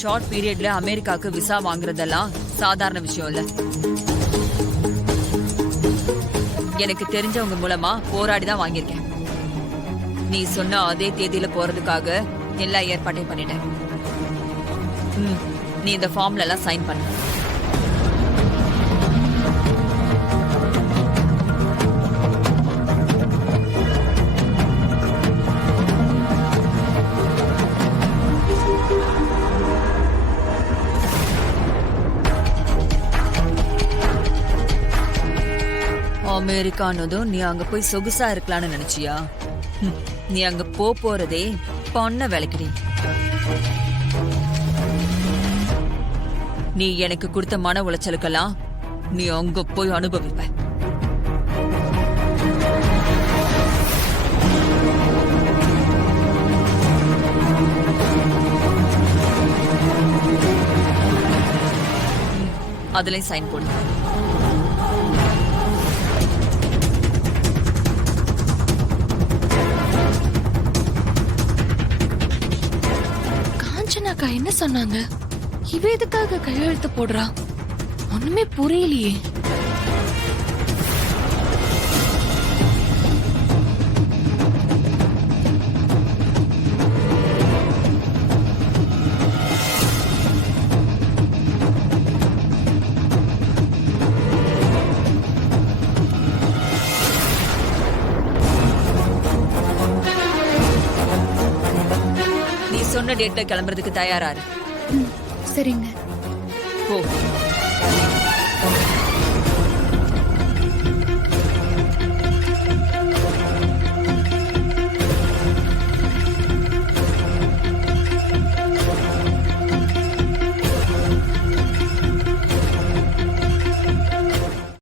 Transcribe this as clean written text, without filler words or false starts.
Short பீரியட்ல அமெரிக்காக்கு visa வாங்குறதெல்லாம் சாதாரண விஷயம் இல்ல. எனக்கு தெரிஞ்சவங்க மூலமா போராடி தான் வாங்கியிருக்கேன். நீ சொன்ன அதே தேதியில போறதுக்காக எல்லா ஏற்பாட்டையும் பண்ணிட்டேன். நீ இந்த ஃபார்ம்ல எல்லாம் சைன் பண்ணு. அமெரிக்கானதும் நீ அங்க போய் சொகுசா இருக்கலாம்னு நினைச்சியா? நீ அங்க போறதே பொண்ண வேலைக்குடி. நீ எனக்கு கொடுத்த மன உளைச்சலுக்கெல்லாம் நீ அங்க போய் அனுபவிப்ப. அதுலயும் சைன் போடு. காஞ்சனாக்கா என்ன சொன்னாங்க? இவ எதுக்காக கையெழுத்து போடுறா? ஒண்ணுமே புரியலையே. நீ சொன்ன டேட்ல கிளம்புறதுக்கு தயாரா இரு. சரிங்க. போ.